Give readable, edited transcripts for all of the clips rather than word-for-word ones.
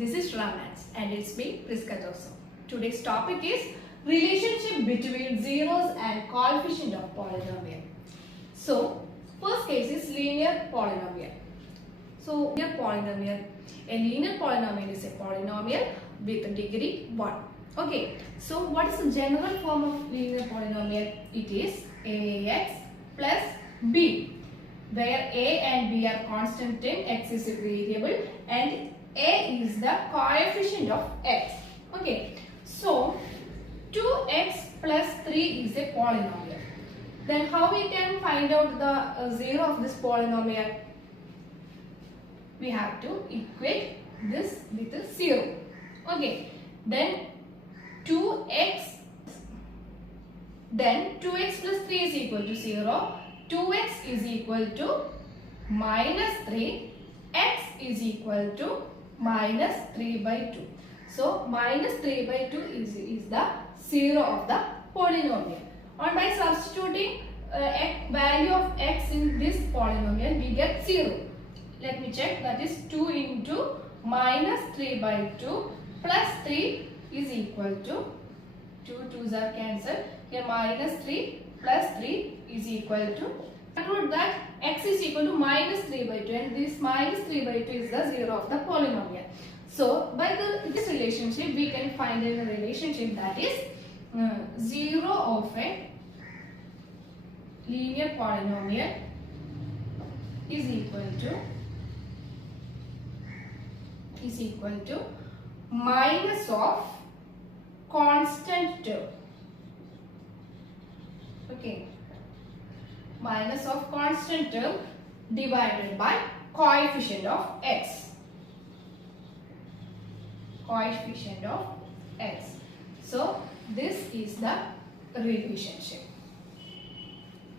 this is Ramans and it's me, Priskatoso. Today's topic is relationship between zeros and coefficient of polynomial. So, first case is linear polynomial. So, linear polynomial. A linear polynomial is a polynomial with degree 1. Okay, so what is the general form of linear polynomial? It is ax plus b, where a and b are constant and x is a variable and a is the coefficient of x. Okay, so 2x plus 3 is a polynomial. Then how we can find out the zero of this polynomial? We have to equate this with a 0. Okay, then 2x plus 3 is equal to 0. 2x is equal to minus 3. X is equal to minus 3 by 2. So, minus 3 by 2 is the zero of the polynomial. And by substituting value of x in this polynomial, we get 0. Let me check. That is 2 into minus 3 by 2 plus 3 is equal to 2 2's are cancelled. Here minus 3 plus 3 is equal to, conclude that x is equal to minus 3 by 2 and this minus 3 by 2 is the zero of the polynomial. So by this relationship we can find a relationship that is 0 of a linear polynomial is equal to minus of constant term. Okay, minus of constant term divided by coefficient of x. Coefficient of x. So this is the relationship.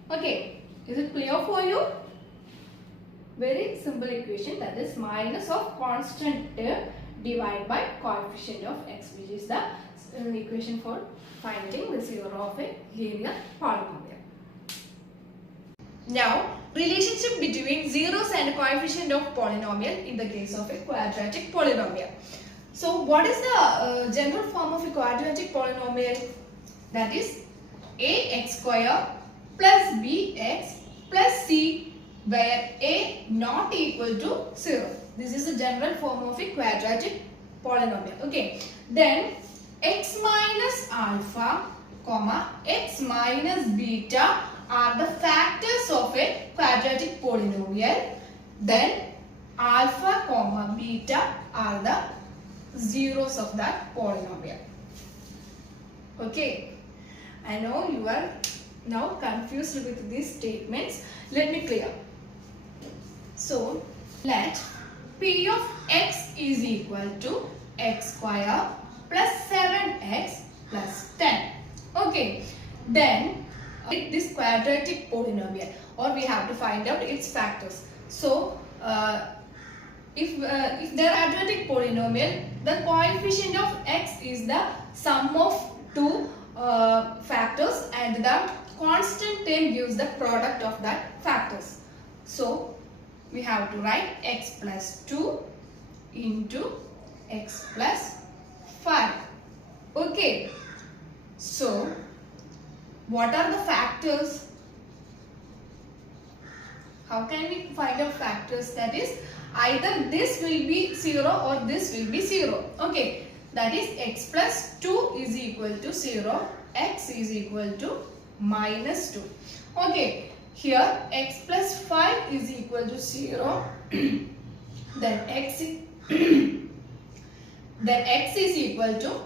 Okay, is it clear for you? Very simple equation, that is minus of constant term divided by coefficient of x, which is the equation for finding the zero of a linear polynomial. Now, relationship between zeros and coefficient of polynomial in the case of a quadratic polynomial. So, what is the general form of a quadratic polynomial? That is ax square plus bx plus c, where a not equal to 0. This is the general form of a quadratic polynomial. Okay. Then x minus alpha, x minus beta are the factors of a quadratic polynomial. Then alpha, beta are the zeros of that polynomial. Okay. I know you are now confused with these statements. Let me clear. So, let p of x is equal to x square plus 7x plus 10. Okay. Then, this quadratic polynomial, or we have to find out its factors. So, if there are quadratic polynomial, the coefficient of x is the sum of two factors and the constant term gives the product of that factors. So, we have to write x plus 2 into x plus 5. Okay. So, what are the factors? How can we find out factors? That is, either this will be 0 or this will be 0. Okay. That is x plus 2 is equal to 0. X is equal to minus 2. Okay. Here x plus 5 is equal to 0. Then x is equal to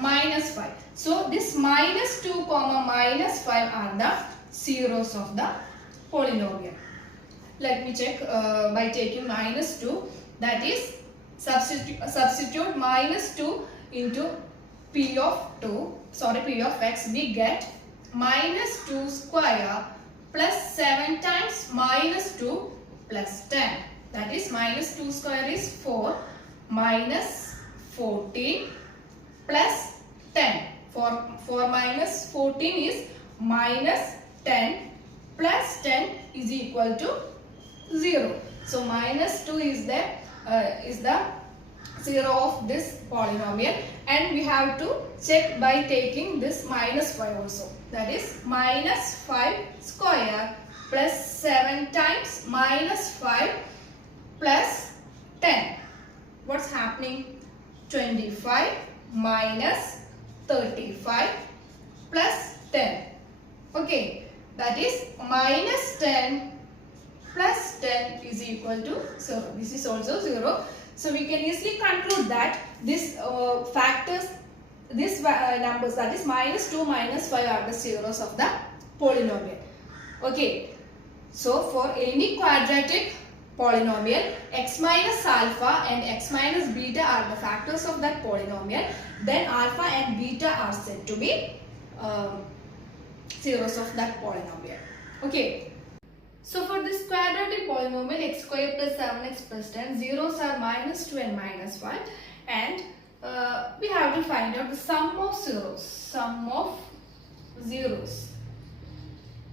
minus 5. So this minus 2 minus 5 are the zeros of the polynomial. Let me check by taking minus 2. That is, substitute minus 2 into p of x. We get minus 2 square plus 7 times minus 2 plus 10. That is, minus 2 square is 4 minus 14 plus 10. 4 minus 14 is minus 10 plus 10 is equal to 0. So minus 2 is the 0 of this polynomial, and we have to check by taking this minus 5 also. That is minus 5 square plus 7 times minus 5 plus 10. What's happening? 25 minus 35 plus 10. Okay, that is minus 10 plus 10 is equal to 0. This is also 0. So we can easily conclude that this numbers, that is minus 2, minus 5 are the zeros of the polynomial. Okay. So for any quadratic polynomial, x minus alpha and x minus beta are the factors of that polynomial, then alpha and beta are said to be zeros of that polynomial. Okay. So for this quadratic polynomial, x square plus 7x plus 10, zeros are minus 2 and minus 5, and we have to find out the sum of zeros. Sum of zeros.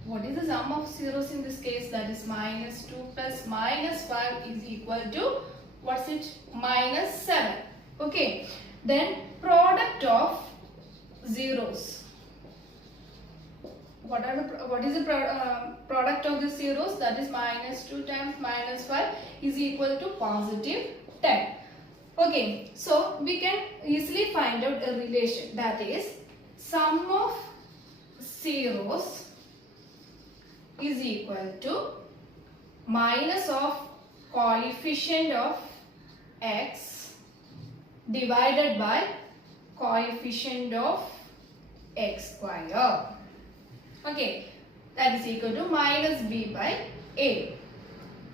What is the sum of zeros in this case? That is minus 2 plus minus 5 is equal to, what's it? Minus 7. Okay. Then product of zeros. What is the product of the zeros? That is minus 2 times minus 5 is equal to positive 10. Okay, so we can easily find out a relation, that is sum of zeros is equal to minus of coefficient of x divided by coefficient of x square. Okay, that is equal to minus b by a.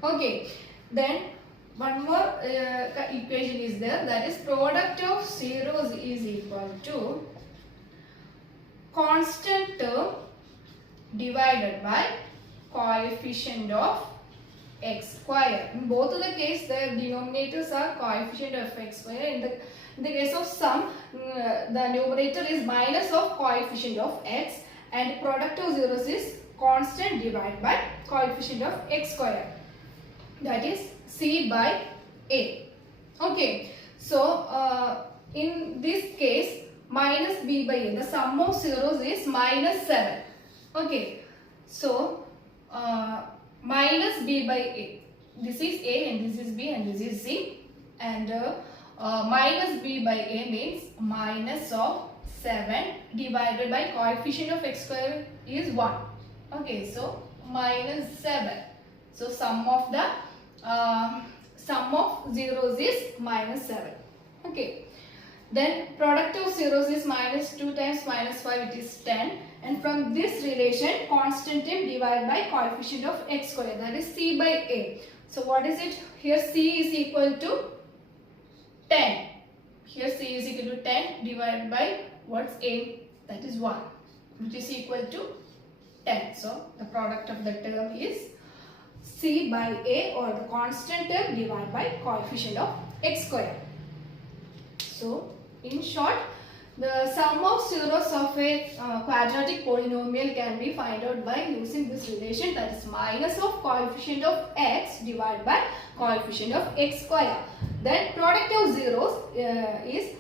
Okay, then one more equation is there, that is product of zeros is equal to constant term divided by coefficient of x square. In both of the case, their denominators are coefficient of x square. In the case of sum, the numerator is minus of coefficient of x, and product of zeros is constant divided by coefficient of x square. That is c by a. Okay, so in this case, minus b by a, the sum of zeros is minus 7. Okay, so minus b by a, this is a and this is b and this is c, and minus b by a means minus of 7 divided by coefficient of x square is 1. Okay, so minus 7. So sum of zeros is minus 7. Okay, then product of zeros is minus 2 times minus 5, it is 10, and from this relation constant term divided by coefficient of x square, that is c by a. So what is it? Here c is equal to 10. Here c is equal to 10 divided by what's a? That is 1, which is equal to 10. So the product of the term is c by a, or the constant term divided by coefficient of x square. So in short, the sum of zeros of a quadratic polynomial can be found out by using this relation, that is minus of coefficient of x divided by coefficient of x square. Then product of zeros is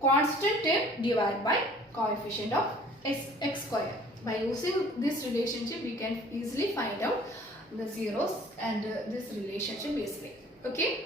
constant term divided by coefficient of x square. By using this relationship, we can easily find out the zeros and this relationship basically. Okay.